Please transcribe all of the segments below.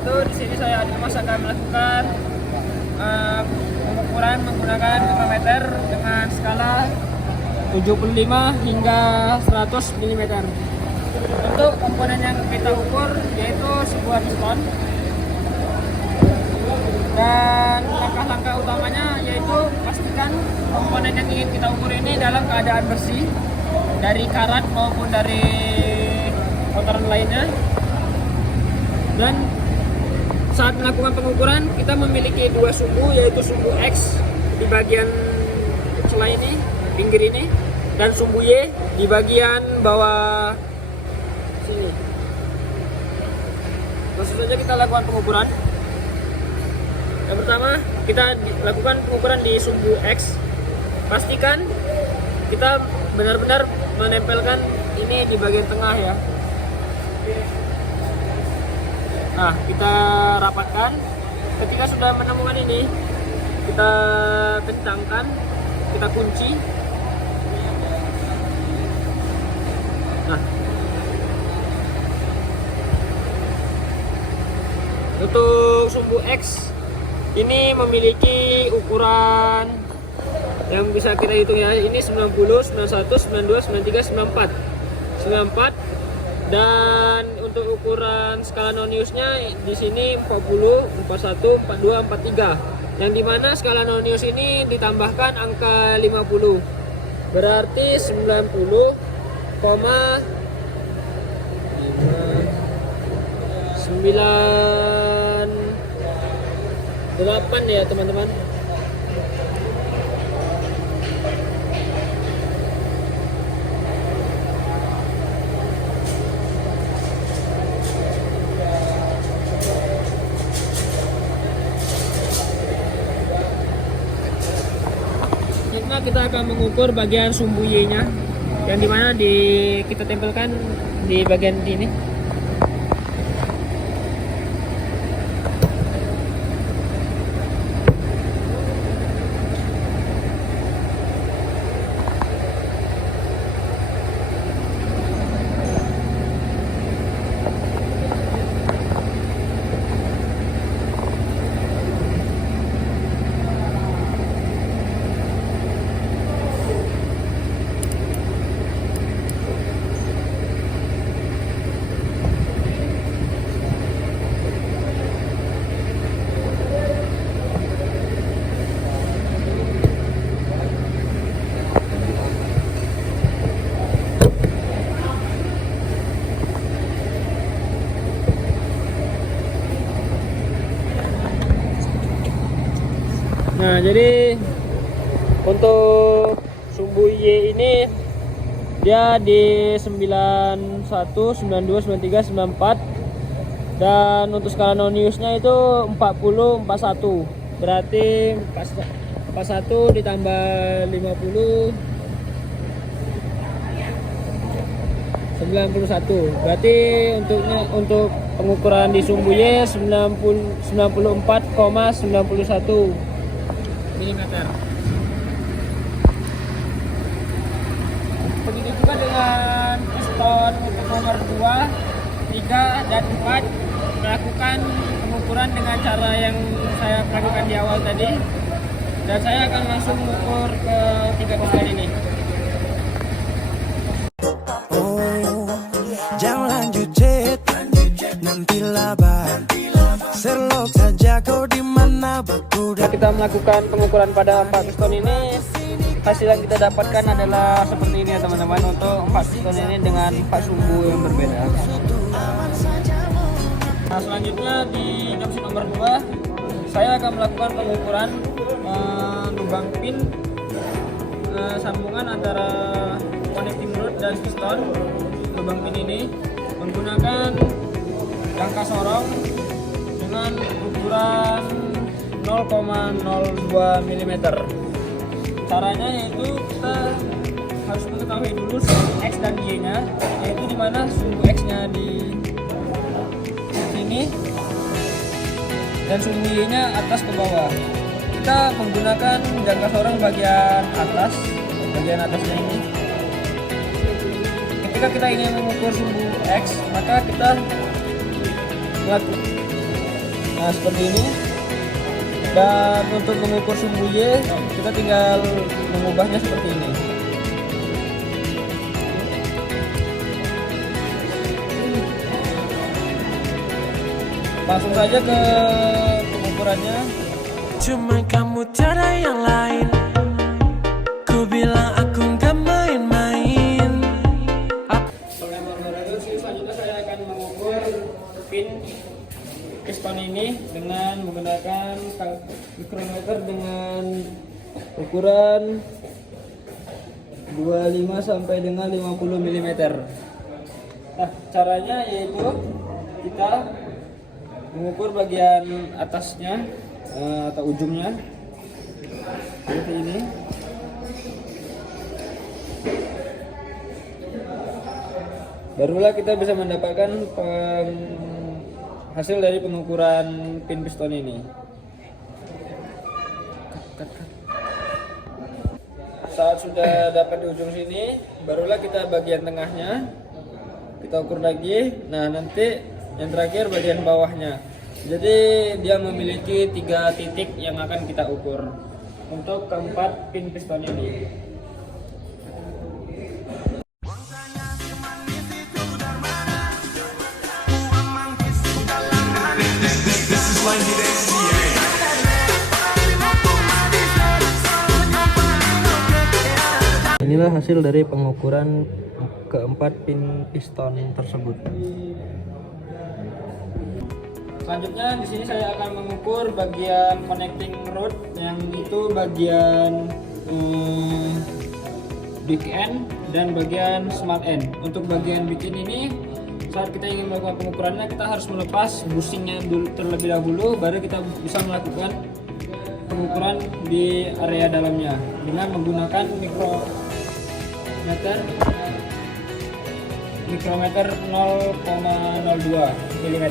wabarakatuh. Di sini saya Adi Mas akan melakukan pengukuran menggunakan mikrometer dengan skala 75 hingga 100 mm. Untuk komponen yang kita ukur yaitu sebuah piston, dan langkah-langkah utamanya yaitu pastikan komponen yang ingin kita ukur ini dalam keadaan bersih dari karat maupun dari kotoran lainnya. Dan saat melakukan pengukuran kita memiliki dua sumbu, yaitu sumbu X di bagian celah ini, pinggir ini, dan sumbu Y di bagian bawah sini. Langsung saja kita lakukan pengukuran. Yang pertama, kita lakukan pengukuran di sumbu X. Pastikan kita benar-benar menempelkan ini di bagian tengah ya. Nah, kita rapatkan. Ketika sudah menemukan ini, kita kencangkan, kita kunci. Nah, untuk sumbu X ini memiliki ukuran yang bisa kita hitung ya. Ini 90, 91, 92, 93, 94. 94. Dan untuk ukuran skala Noniusnya di sini 40, 41, 42, 43. Yang dimana skala Nonius ini ditambahkan angka 50. Berarti 90,98 ya teman-teman. Selanjutnya kita akan mengukur bagian sumbu Y-nya, yang dimana kita tempelkan di bagian ini. Nah, jadi untuk sumbu Y ini dia di 91, 92, 93, 94. Dan untuk skala Noniusnya itu 40, 41. Berarti 41 ditambah 50, 91. Berarti untuk pengukuran di sumbu Y 94,91 mm. Begitu juga dengan piston untuk nomor 2, 3, dan 4. Melakukan pengukuran dengan cara yang saya lakukan di awal tadi. Dan saya akan langsung mengukur ke 3 piston ini. Jangan lanjut chat, nanti labar. Serlok saja kau di mana berkuda. Kita melakukan pengukuran pada 4 piston ini. Hasil yang kita dapatkan adalah seperti ini ya teman-teman. Untuk 4 piston ini dengan 4 sumbu yang berbeda. Nah, selanjutnya di jump nomor 2, saya akan melakukan pengukuran lubang pin sambungan antara connecting rod dan piston. Lubang pin ini menggunakan jangka sorong dengan ukuran 0,02 mm. Caranya yaitu kita harus mengetahui dulu sumbu X dan Y nya, yaitu dimana sumbu X nya di sini dan sumbu Y nya atas ke bawah. Kita menggunakan jangka sorong bagian atasnya ini. Ketika kita ingin mengukur sumbu X, maka kita Nah, seperti ini. Dan untuk mengukur sumbu Y, kita tinggal mengubahnya seperti ini. Langsung saja ke pengukurannya. Cuma kamu tiada yang lain. Ku bilang aku gak main-main. Selanjutnya saya akan mengukur pin piston ini dengan menggunakan mikrometer dengan ukuran 25 sampai dengan 50 mm. Nah, caranya yaitu kita mengukur bagian atasnya atau ujungnya seperti ini. Barulah kita bisa mendapatkan hasil dari pengukuran pin piston ini. Saat sudah dapat di ujung sini, barulah kita bagian tengahnya kita ukur lagi. Nah, nanti yang terakhir bagian bawahnya. Jadi dia memiliki 3 titik yang akan kita ukur untuk keempat pin piston ini. Inilah hasil dari pengukuran keempat pin piston tersebut. Selanjutnya di sini saya akan mengukur bagian connecting rod, yang itu bagian big end dan bagian small end. Untuk bagian big end ini, saat kita ingin melakukan pengukurannya, kita harus melepas bushingnya terlebih dahulu, baru kita bisa melakukan pengukuran di area dalamnya dengan menggunakan mikrometer 0,02 mm.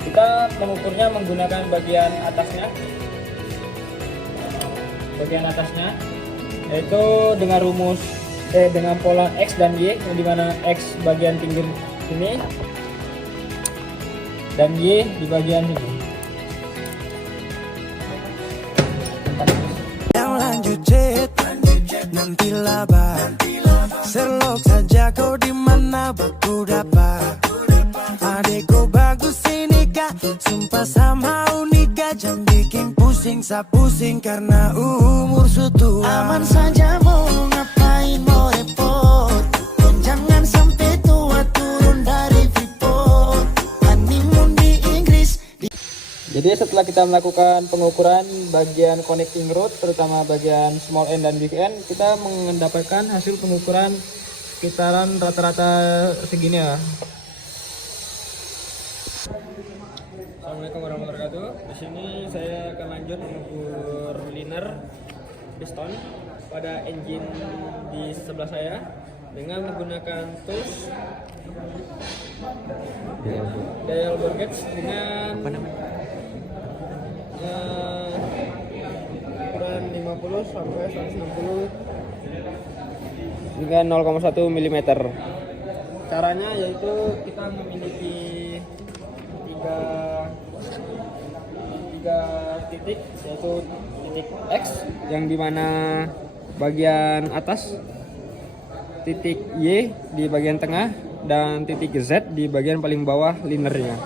Kita mengukurnya menggunakan bagian atasnya, yaitu dengan rumus dengan pola X dan Y, yang dimana X bagian pinggir sini dan Y di bagian sini. Yang lanjut jet, nanti laba. Serlok saja kau di mana baku dapat. Adekku bagus ini kak, sumpah sama unika. Jangan bikin pusing, pusing karena umur sutua. Aman saja mau ngapain mau repot. Jangan sampai tua turun dari Freeport. Honeymoon di Inggris. Jadi setelah kita melakukan pengukuran bagian connecting rod, terutama bagian small end dan big end, kita mendapatkan hasil pengukuran sekitaran rata-rata segini ya. Assalamualaikum warahmatullahi wabarakatuh. Di sini saya akan lanjut mengukur liner piston pada engine di sebelah saya dengan menggunakan tools dial bore gauge dengan ukuran 50 sampai 160 dengan 0,1 mm. Caranya yaitu kita memiliki tiga titik, yaitu titik X yang dimana bagian atas, titik Y di bagian tengah, dan titik Z di bagian paling bawah linernya.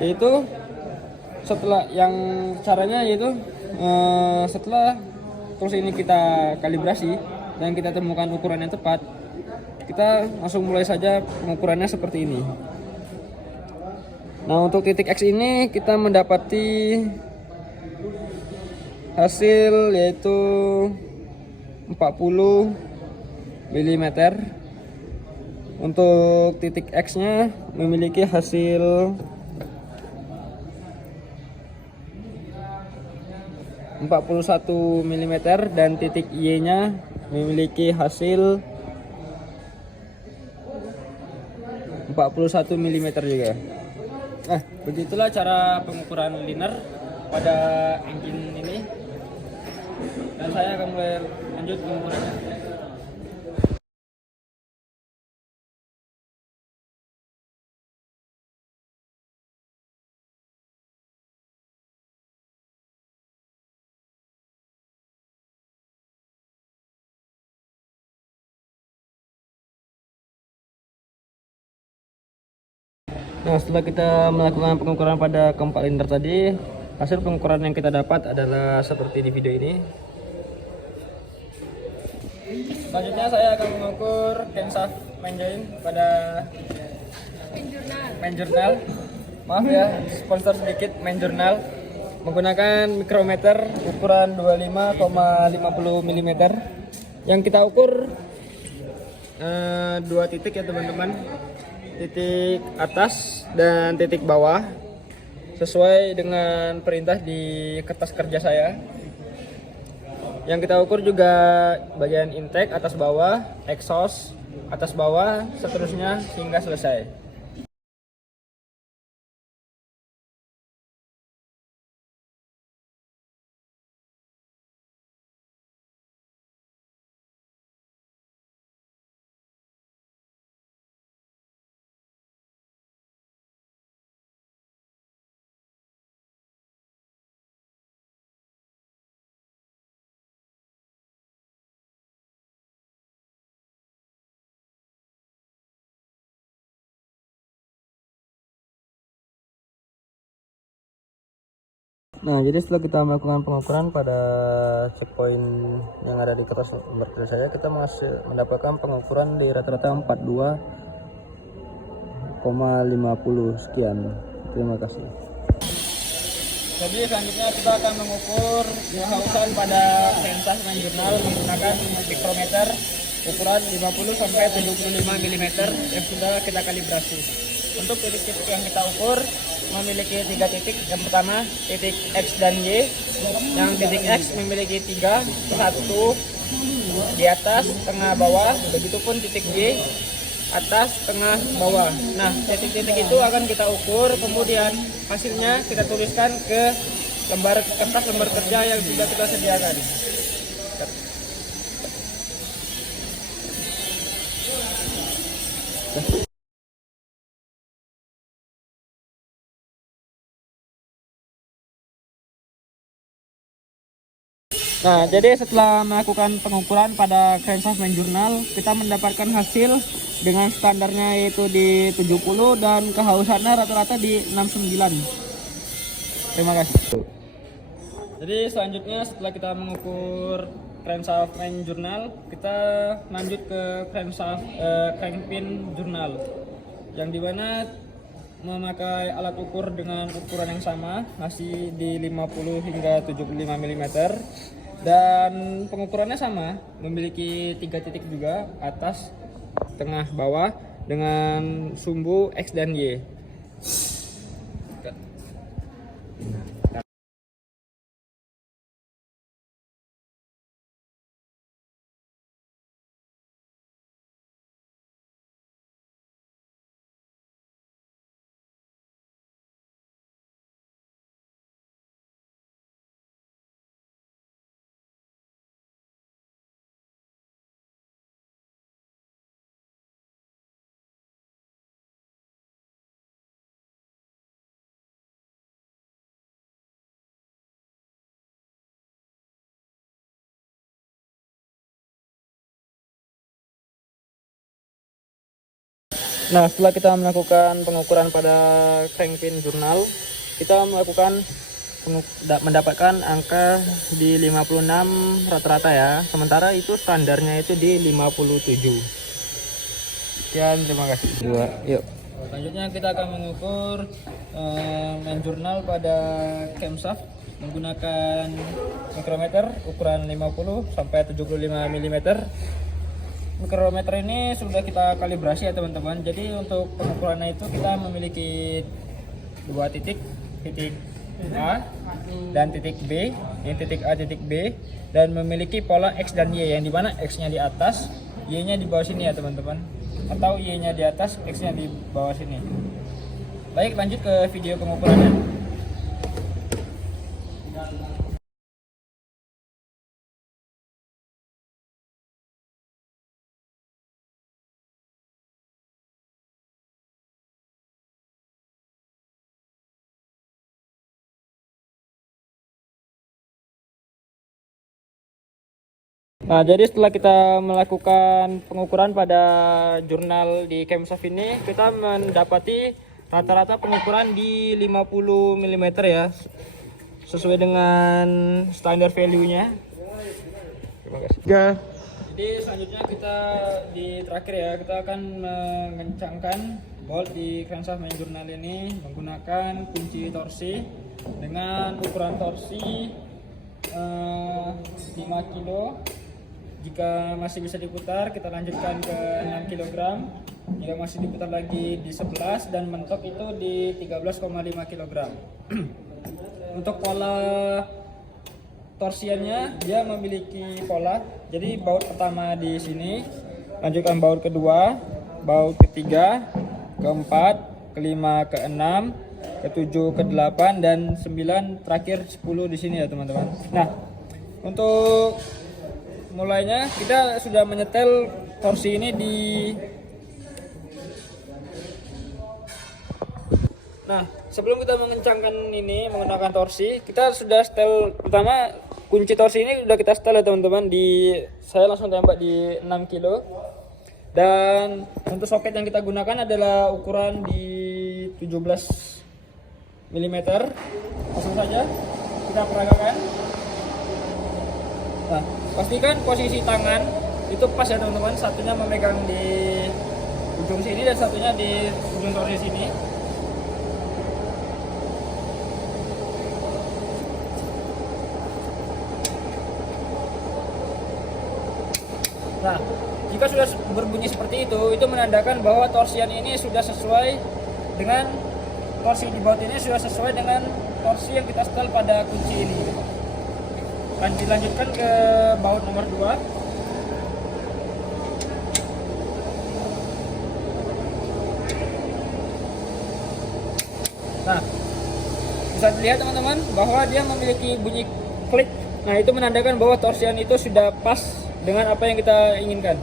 Yaitu setelah caranya yaitu setelah tools ini kita kalibrasi dan kita temukan ukuran yang tepat, kita langsung mulai saja pengukurannya seperti ini. Nah, untuk titik X ini kita mendapati hasil yaitu 40 mm. Untuk titik X nya memiliki hasil 41 mm dan titik Y nya memiliki hasil 41 mm juga. Nah, begitulah cara pengukuran liner pada engine ini, dan saya akan mulai lanjut pengukurannya. Nah, setelah kita melakukan pengukuran pada keempat liner tadi, hasil pengukuran yang kita dapat adalah seperti di video ini. Selanjutnya saya akan mengukur camshaft main join pada main journal. Maaf ya, sponsor sedikit main journal. Menggunakan mikrometer ukuran 25,50 mm. Yang kita ukur dua titik ya teman-teman, titik atas dan titik bawah, sesuai dengan perintah di kertas kerja saya. Yang kita ukur juga bagian intake atas bawah, exhaust atas bawah, seterusnya hingga selesai. Nah, jadi setelah kita melakukan pengukuran pada checkpoint yang ada di kertas nomor kerja saya, kita masih mendapatkan pengukuran di rata-rata 42,50 sekian. Terima kasih. Jadi selanjutnya kita akan mengukur kehausan pada camshaft main journal menggunakan mikrometer ukuran 50 sampai 75 mm yang sudah kita kalibrasi. Untuk titik-titik yang kita ukur memiliki 3 titik. Yang pertama titik X dan Y. Yang titik X memiliki 3, 1 di atas, tengah, bawah. Begitupun titik Y, atas, tengah, bawah. Nah, titik-titik itu akan kita ukur, kemudian hasilnya kita tuliskan ke kertas lembar kerja yang sudah kita sediakan. Nah, jadi setelah melakukan pengukuran pada camshaft main journal, kita mendapatkan hasil dengan standarnya yaitu di 70 dan kehausannya rata-rata di 69. Terima kasih. Jadi selanjutnya setelah kita mengukur camshaft main journal, kita lanjut ke camshaft crankpin journal, yang dimana memakai alat ukur dengan ukuran yang sama, masih di 50 hingga 75 mm. Dan pengukurannya sama, memiliki 3 titik juga, atas, tengah, bawah, dengan sumbu X dan Y. Nah, setelah kita melakukan pengukuran pada crankpin journal, kita mendapatkan angka di 56 rata-rata ya. Sementara itu standarnya itu di 57. Sekian, terima kasih. Yuk. Selanjutnya kita akan mengukur main journal pada camshaft menggunakan mikrometer ukuran 50 sampai 75 mm. Mikrometer ini sudah kita kalibrasi ya teman-teman. Jadi untuk pengukurannya itu kita memiliki 2 titik, titik A dan titik B. Ini titik A, titik B, dan memiliki pola X dan Y, yang dimana X-nya di atas, Y-nya di bawah sini ya teman-teman, atau Y-nya di atas, X-nya di bawah sini. Baik, lanjut ke video pengukurannya. Nah, jadi setelah kita melakukan pengukuran pada jurnal di camshaft ini, kita mendapati rata-rata pengukuran di 50 mm ya, sesuai dengan standar value-nya. Terima kasih. Jadi selanjutnya kita di terakhir ya, kita akan mengencangkan bolt di crankshaft main jurnal ini menggunakan kunci torsi dengan ukuran torsi 5 kilo. Jika masih bisa diputar, kita lanjutkan ke 6 kg. Jika masih diputar lagi di 11 dan mentok itu di 13,5 kg. Untuk pola torsiannya, dia memiliki pola. Jadi baut pertama di sini, lanjutkan baut kedua, baut ketiga, keempat, kelima, keenam, ketujuh, kedelapan, dan 9, terakhir 10 di sini ya teman-teman. Nah, untuk mulainya kita sudah menyetel torsi ini di. Nah, sebelum kita mengencangkan ini menggunakan torsi, kita sudah setel pertama kunci torsi ini sudah kita setel ya teman-teman. Saya langsung tembak di 6 kilo. Dan untuk soket yang kita gunakan adalah ukuran di 17 mm. Langsung saja kita peragakan. Nah, pastikan posisi tangan itu pas ya teman-teman. Satunya memegang di ujung sini dan satunya di ujung torsi sini. Nah, jika sudah berbunyi seperti itu menandakan bahwa torsian ini sudah sesuai dengan torsi di baut ini, sudah sesuai dengan torsi yang kita setel pada kunci ini. Dilanjutkan ke baut nomor 2. Nah, bisa dilihat teman-teman bahwa dia memiliki bunyi klik. Nah, itu menandakan bahwa torsian itu sudah pas dengan apa yang kita inginkan.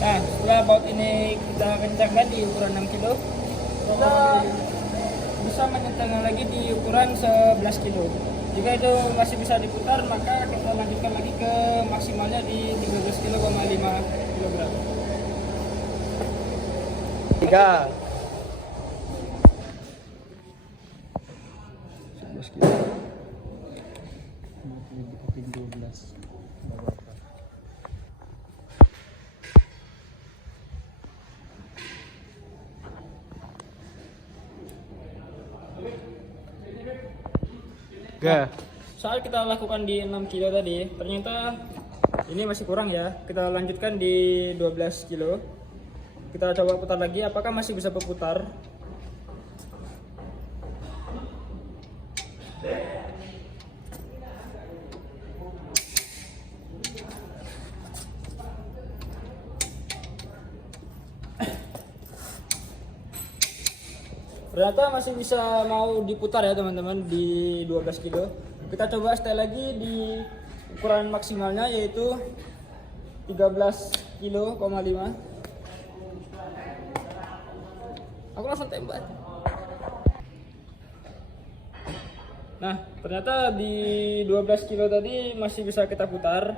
Nah, setelah baut ini kita kencangkan di ukuran 6 kilo, kita bisa menyetelnya lagi di ukuran 11 kilo. Jika itu masih bisa diputar, maka kita lanjutkan lagi ke maksimalnya di 13,5 kg. 3 11 kilo 12. Saat kita lakukan di 6 kilo tadi, ternyata ini masih kurang ya. Kita lanjutkan di 12 kilo. Kita coba putar lagi, apakah masih bisa berputar. Ternyata masih bisa mau diputar ya teman-teman di 12 kilo. Kita coba setel lagi di ukuran maksimalnya yaitu 13,5 kilo. Aku langsung tembak. Nah, ternyata di 12 kilo tadi masih bisa kita putar.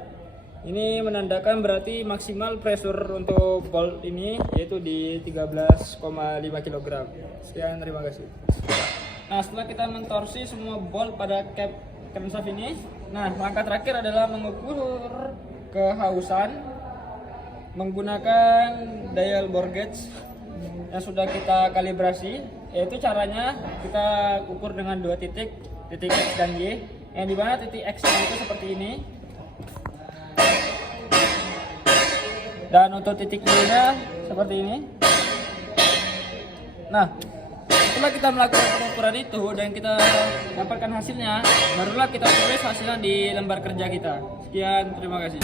Ini menandakan berarti maksimal pressure untuk bolt ini yaitu di 13,5 kg. Sekian, terima kasih. Nah, setelah kita mentorsi semua bolt pada cap crankshaft ini, nah langkah terakhir adalah mengukur kehausan menggunakan dial bore gauge yang sudah kita kalibrasi. Yaitu caranya kita ukur dengan dua titik X dan Y, yang dimana titik X itu seperti ini, dan untuk titik Y-nya seperti ini. Nah, setelah kita melakukan pengukuran itu dan kita dapatkan hasilnya, barulah kita tulis hasilnya di lembar kerja kita. Sekian, terima kasih.